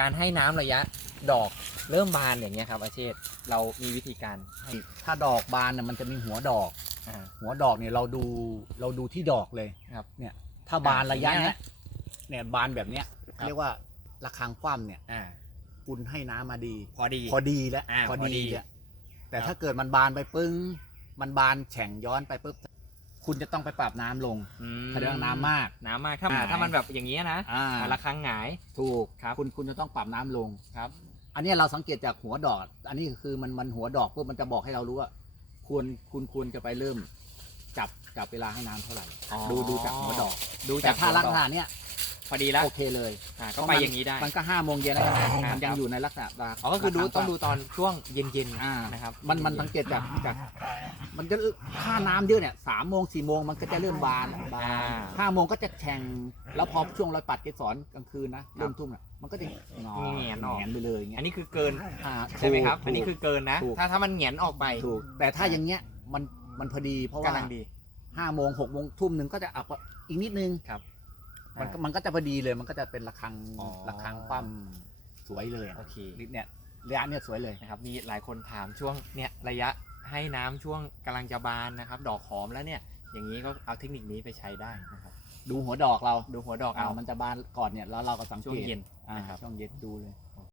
การให้น้ำระยะดอกเริ่มบานอย่างเงี้ยครับอาเชษเรามีวิธีการให้ถ้าดอกบานเนี่ยมันจะมีหัวดอกอ่าหัวดอกเนี่ยเราดูเราดูที่ดอกเลยครับเนี่ยถ้าบานระยะอย่างเงี้เนี้ยยเนี่ยบานแบบเนี้ยครับเรียกว่าระฆังคว่ำเนี่ยอ่าคุณให้น้ำมาดี พอดีพอดีแล้วอ่าพอพอดีดีแล้วแต่ครับถ้าเกิดมันบานไปปึ้ง มันบานแฉ่งย้อนไปปุ๊บ คุณจะต้องไปปรับน้ำลงอืมถ้าเรื่องน้ำมาก น้ำมากถ้าอ่าถ้ามันแบบอย่างเงี้ยนะอ่าอ่าระฆังหงาย ถูกครับ คุณคุณจะต้องปรับน้ำลง ครับ อันเนี้ยเราสังเกตจากหัวดอก อันนี้คือมันมันหัวดอกปุ๊บมันจะบอกให้เรารู้ว่าควรคุณควรจะไปเริ่ม จับจับเวลาให้น้ำเท่าไหร่ อ๋อ ดูดูจากหัวดอก ดูแต่จากถ้าหัวลักดษอกณะเนี้ย พอดีแล้วโอเคเลยอ่าก็ไปอย่างนี้ได้ มันก็ห้าโมงเย็นแล้วกันครับมันยังอยู่ในลักษณะราอ๋อก็คือดูราาต้องดูตอนช่วงเย็นอ่าๆนะครับมันมันสังเกตจากจากมันจะถ้าน้ำเยอะเนี่ยสามโมงสี่โมงมันก็จะเริ่มบานบาอ่าน ห้าโมงก็จะแข่งแล้วพอช่วงเราปัดเกสรกลางคืนนะเริ่มทุ่มอะมันก็จะงอแหงนออก แหงนไปเลยอย่างเงี้อัยนนี้คือเกินอ่าใช่ไหมครับ ถูก อันนี้คือเกินนะ ถูก ถ้าถ้ามันเหงียนออกไปถูกแต่ถ้าอย่างเงี้ยมันมันพอดีเพราะว่ากำลังดี ห้าโมงหกโมงทุ่มหนึ่งก็จะอับอีกนิดนึงครับ มันก็มันก็จะพอดีเลยมันก็จะเป็นระฆังอ๋อ ระฆังปั้มสวยเลยอะโอเคนิดเนี่ยระยะเนี่ยสวยเลย นะครับมีหลายคนถามช่วงเนี่ยระยะให้น้ำช่วงกำลังจะบานนะครับ ดอกหอมแล้วเนี่ย อย่างนี้ก็เอาเทคนิคนี้ไปใช้ได้นะครับดูหัวดอกเราดูหัวดอกอ่าเอามันจะบานก่อนเนี่ยแล้วเราก็สังเกตช่วงเย็น อ่านะครับ ช่วงเย็นดูเลย